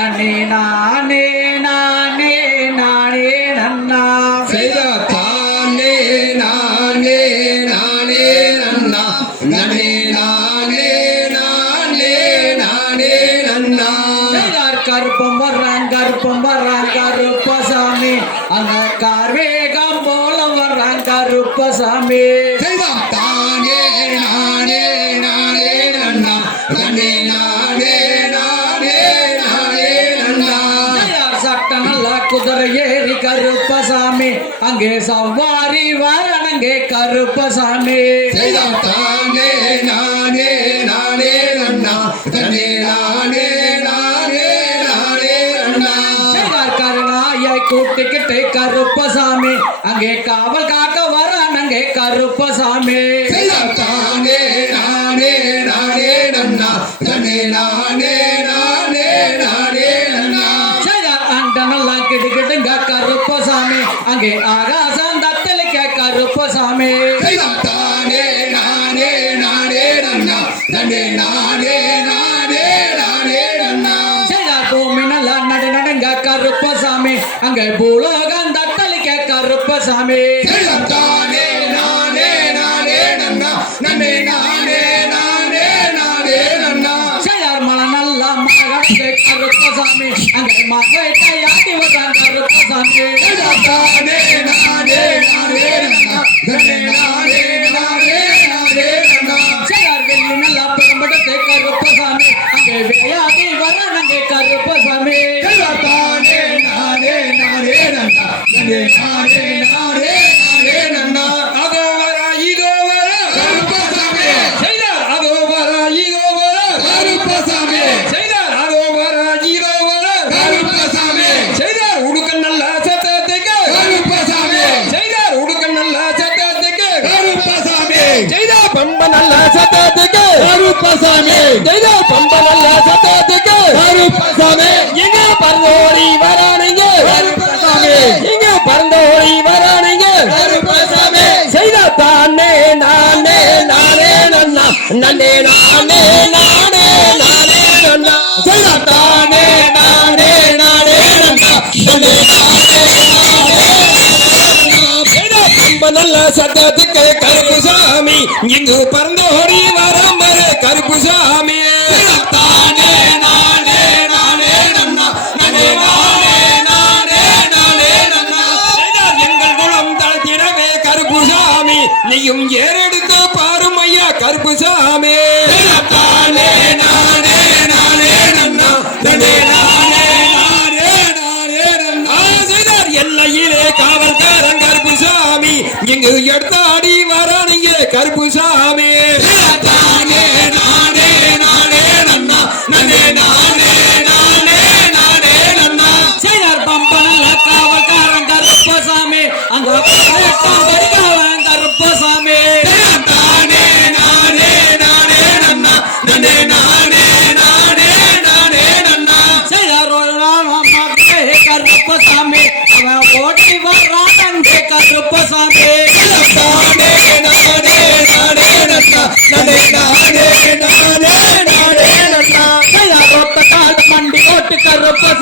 நன்னே நானே நானே நானே நன்னா செய்த தானே நானே நானே நன்னா நன்னே நானே நானே நானே நன்னா கருப்பம் வர்றான் கருப்பசாமி அந்த கார்வேகம் போல வர்றான் கருப்பசாமி தானே நானே நானே நன்னா நன்னே நானே நானே நானே நன்னா சட்ட நல்ல குதிரை ஏறி கருப்பசாமி அங்கே சவாரி வரனங்கே கருப்பசாமி தானே நானே நானே நன்னா நன்னே நானே கூட்டிக்கிட்டு கருப்பசாமி அங்கே காவல் காக்க வர அங்கே கருப்பசாமி தானே நானே நானே நன்னா நன்னே நானே நானே நானே நன்னா அந்த நல்லா கிடுகிடுங்க கருப்பசாமி அங்கே ஆகாசம் தத்தளிக்க கருப்பசாமி தானே நானே நானே நன்னா நன்னே நானே நானே நானே நன்னா பூமி நல்லா நடு நடுங்க கருப்பசாமி அங்கே பூலோகம் தத்தளிக்க கருப்பசாமி தானே நானே நானே நன்னா நன்னே நானே நானே நானே நன்னா மலை நல்லா மகனுக்கு கருப்பசாமி அங்கே மகையாட்டி வர்றான் கருப்பசாமி தானே நானே நானே நன்னா நன்னே நானே நானே நானே நன்னா வெள்ளி நல்லா பெரும்படுத்து கருப்பசாமி அங்கே விளையாடி வர அங்கே கருப்பசாமி தானே நானே நானே நன்னா நன்னே நானே நானே நானே நன்னா அதோ வர இதோ வர கருப்பசாமி அதோ வர இதோ வர கருப்பசாமி அதோ வர இதோ வர கருப்பசாமி உடுக்க நல்ல சத்தத்துக்கு கருப்பசாமி உடுக்க நல்ல சத்தத்துக்கு கருப்பசாமி பம்ப நல்ல சத்தத்துக்கு கருப்பசாமி பம்ப நல்ல சத்தத்துக்கு கருப்பசாமி எங்க பறந்தோடி வரானுங்க கருப்பசாமி எங்க பறந்தோடி வரானுங்க கருப்பசாமி தானே நானே நானே நன்னா நன்னே நானே நானே நானே நன்னா தானே நானே நானே நன்னா நன்னே நானே நல்ல சத்தத்துக்கு கருப்புசாமி இங்கு பறந்தோடி வரம் கருப்புசாமி தானே நானே நானே நன்னா நன்னே நானே நானே நானே நன்னா எங்கள் குலம் தளத்திடவே கருப்புசாமி நீயும் ஏறெடுத்து பாரும் ஐயா கருப்புசாமி தானே நானே நானே நன்னா நன்னே நானே நானே நானே நன்னா எல்லையிலே காவல்காரன் கருப்புசாமி இங்கு எடுத்தாடி வரானுங்க கருப்புசாமி தானே நானே நானே நன்னா நன்னே நானே நானே நானே நன்னா பம்பனல்ல காவல்காரன் கருப்பசாமி அங்க கருப்பசாமி தானே நானே நானே நன்னா நன்னே நானே நானே நானே நன்னா கருப்பசாமி அவன் ஓட்டி வர்றான் கருப்பசாமி தானே நானே நானே நன்னா நன்னே நானே நானே நானே நன்னா மண்டி ஓட்டு கருப்பசாமி